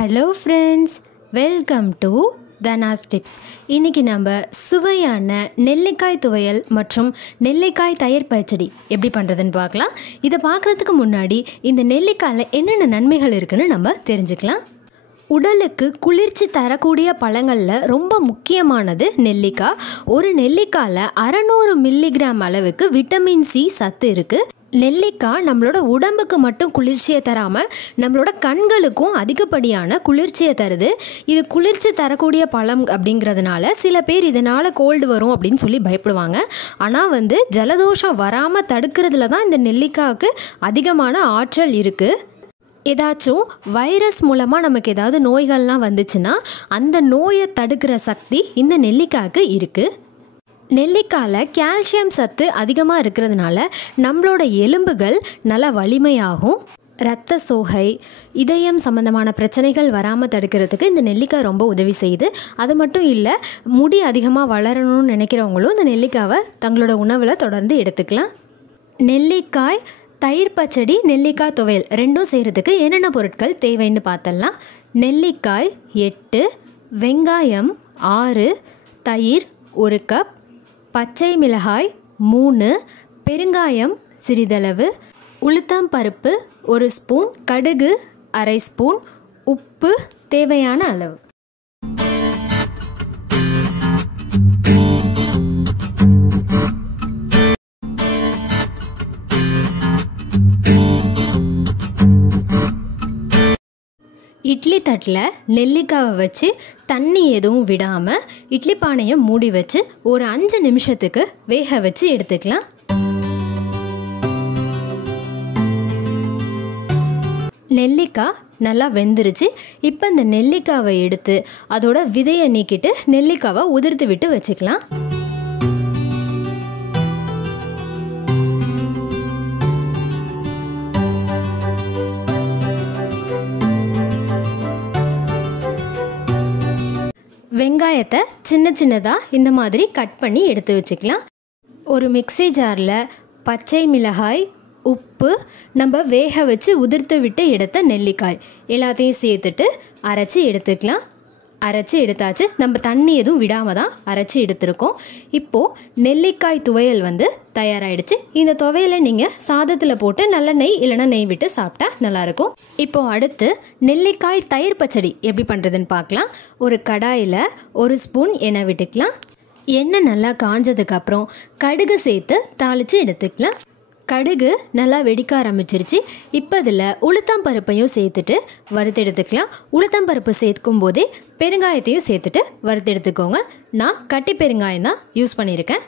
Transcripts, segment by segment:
Hello friends, welcome to Dhana's tips. இன்றைக்கி நம்ம சுவையான நெல்லிக்காய் துவையல் மற்றும் நெல்லிக்காய் தயிர் பச்சடி எப்படி பண்ணுறதுன்னு பார்க்கலாம். இதை பார்க்குறதுக்கு முன்னாடி இந்த நெல்லிக்காயில் என்னென்ன நன்மைகள் இருக்குதுன்னு நம்ம தெரிஞ்சுக்கலாம். உடலுக்கு குளிர்ச்சி தரக்கூடிய பழங்களில் ரொம்ப முக்கியமானது நெல்லிக்காய். ஒரு நெல்லிக்காயில் 600 மில்லிகிராம் அளவுக்கு விட்டமின் சி சத்து இருக்குது. நெல்லிக்காய் நம்மளோட உடம்புக்கு மட்டும் குளிர்ச்சியை தராமல் நம்மளோட கண்களுக்கும் அதிகப்படியான குளிர்ச்சியை தருது. இது குளிர்ச்சி தரக்கூடிய பழம் அப்படிங்கிறதுனால சில பேர் இதனால் கோல்டு வரும் அப்படின்னு சொல்லி பயப்படுவாங்க. ஆனால் ஜலதோஷம் வராமல் தடுக்கிறதுல தான் இந்த நெல்லிக்காய்க்கு அதிகமான ஆற்றல் இருக்குது. ஏதாச்சும் வைரஸ் மூலமாக நமக்கு ஏதாவது நோய்கள்லாம் வந்துச்சுன்னா அந்த நோயை தடுக்கிற சக்தி இந்த நெல்லிக்காய்க்கு இருக்குது. நெல்லிக்காயில் கால்சியம் சத்து அதிகமாக இருக்கிறதுனால நம்மளோட எலும்புகள் நல்ல வலிமையாகும். இரத்த சோகை, இதயம் சம்மந்தமான பிரச்சனைகள் வராமல் தடுக்கிறதுக்கு இந்த நெல்லிக்காய் ரொம்ப உதவி செய்யுது. அது மட்டும் இல்லை, முடி அதிகமாக வளரணும்னு நினைக்கிறவங்களும் இந்த நெல்லிக்காவை தங்களோட உணவில் தொடர்ந்து எடுத்துக்கலாம். நெல்லிக்காய் தயிர் பச்சடி, நெல்லிக்காய் துவையல் ரெண்டும் செய்கிறதுக்கு என்னென்ன பொருட்கள் தேவைன்னு பார்த்தலாம். நெல்லிக்காய் 8, வெங்காயம் 6, தயிர் 1 கப், பச்சை மிளகாய் 3, பெருங்காயம் சிறிதளவு, உளுத்தம் பருப்பு 1 ஸ்பூன், கடுகு அரை ஸ்பூன், உப்பு தேவையான அளவு. இட்லி தட்டில் நெல்லிக்காவை வச்சு தண்ணி எதுவும் விடாமல் இட்லி பானையை மூடி வச்சு ஒரு 5 நிமிஷத்துக்கு வேக வச்சு எடுத்துக்கலாம். நெல்லிக்காய் நல்லா வெந்துருச்சு. இப்போ இந்த நெல்லிக்காவை எடுத்து அதோட விதையை நீக்கிட்டு நெல்லிக்காவை உதிர்த்து விட்டு வச்சுக்கலாம். வெங்காயத்தை சின்ன சின்னதாக இந்த மாதிரி கட் பண்ணி எடுத்து வச்சுக்கலாம். ஒரு மிக்ஸி ஜாரில் பச்சை மிளகாய், உப்பு, நம்ம வேக வச்சு உதிர்த்து விட்டு எடுத்த நெல்லிக்காய் எல்லாத்தையும் சேர்த்துட்டு அரைச்சி எடுத்துக்கலாம். அரைச்சி எடுத்தாச்சு. நம்ம தண்ணி எதுவும் விடாமல் தான் அரைச்சி எடுத்துருக்கோம். இப்போது நெல்லிக்காய் துவையல் தயாராகிடுச்சு. இந்த துவையலை நீங்கள் சாதத்தில் போட்டு நல்ல நெய் இல்லைனா நெய் விட்டு சாப்பிட்டா நல்லாயிருக்கும். இப்போது அடுத்து நெல்லிக்காய் தயிர் பச்சடி எப்படி பண்ணுறதுன்னு பார்க்கலாம். ஒரு கடாயில் 1 ஸ்பூன் எண்ணெய் விட்டுக்கலாம். எண்ணெய் நல்லா காஞ்சதுக்கப்புறம் கடுகு சேர்த்து தாளித்து எடுத்துக்கலாம். கடுகு நல்லா வெடிக்க ஆரம்பிச்சிருச்சு. இப்போ இதில் உளுத்தம் பருப்பையும் சேர்த்துட்டு வறுத்து எடுத்துக்கலாம். உளுத்தம் பருப்பு சேர்க்கும் போதே பெருங்காயத்தையும் சேர்த்துட்டு வறுத்து எடுத்துக்கோங்க. நான் கட்டி பெருங்காயம் தான் யூஸ் பண்ணியிருக்கேன்.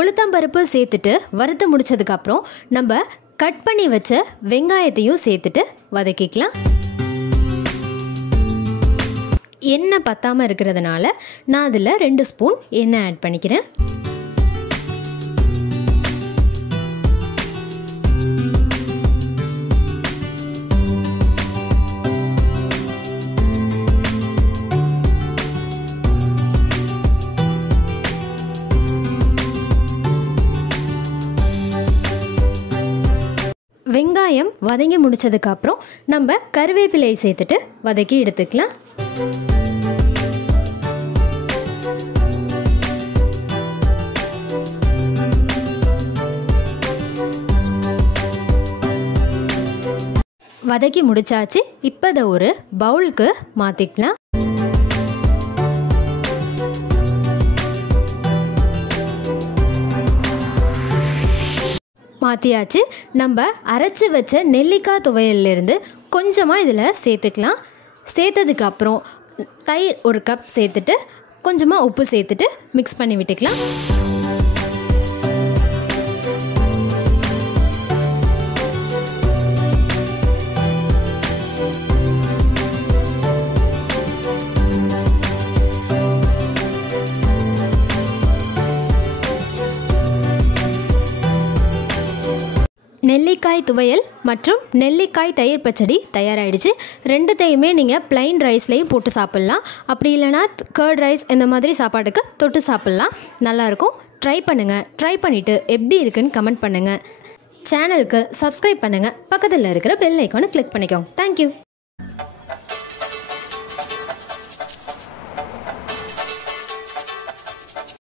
உளுத்தம் பருப்பு சேர்த்துட்டு வறுத்து முடிச்சதுக்கப்புறம் நம்ம கட் பண்ணி வச்ச வெங்காயத்தையும் சேர்த்துட்டு வதக்கிக்கலாம். எண்ணெய் பத்தாமல் இருக்கிறதுனால நான் அதில் 2 ஸ்பூன் எண்ணெய் ஆட் பண்ணிக்கிறேன். வெங்காயம் வதங்கி முடிச்சதுக்கப்புறம் நம்ம கருவேப்பிலையை சேர்த்துட்டு வதக்கி எடுத்துக்கலாம். வதக்கி முடிச்சாச்சு. இப்போ இதை ஒரு பவுலுக்கு மாற்றிக்கலாம். மாற்றியாச்சு. நம்ம அரைச்சி வச்ச நெல்லிக்காய் துவையல்லேருந்து கொஞ்சமாக இதில் சேர்த்துக்கலாம். சேர்த்ததுக்கப்புறம் தயிர் 1 கப் சேர்த்துட்டு கொஞ்சமாக உப்பு சேர்த்துட்டு மிக்ஸ் பண்ணி விட்டுக்கலாம். நெல்லிக்காய் துவையல் மற்றும் நெல்லிக்காய் தயிர் பச்சடி தயாராகிடுச்சு. ரெண்டுத்தையுமே நீங்கள் ப்ளைன் ரைஸ்லேயும் போட்டு சாப்பிட்லாம். அப்படி இல்லைனா கர்ட் ரைஸ் இந்த மாதிரி சாப்பாட்டுக்கு தொட்டு சாப்பிட்லாம். நல்லாயிருக்கும். ட்ரை பண்ணுங்கள். ட்ரை பண்ணிவிட்டு எப்படி இருக்குன்னு கமெண்ட் பண்ணுங்கள். சேனலுக்கு சப்ஸ்கிரைப் பண்ணுங்கள், பக்கத்தில் இருக்கிற பெல் ஐக்கானை கிளிக் பண்ணிக்கோங்க. தேங்க்யூ.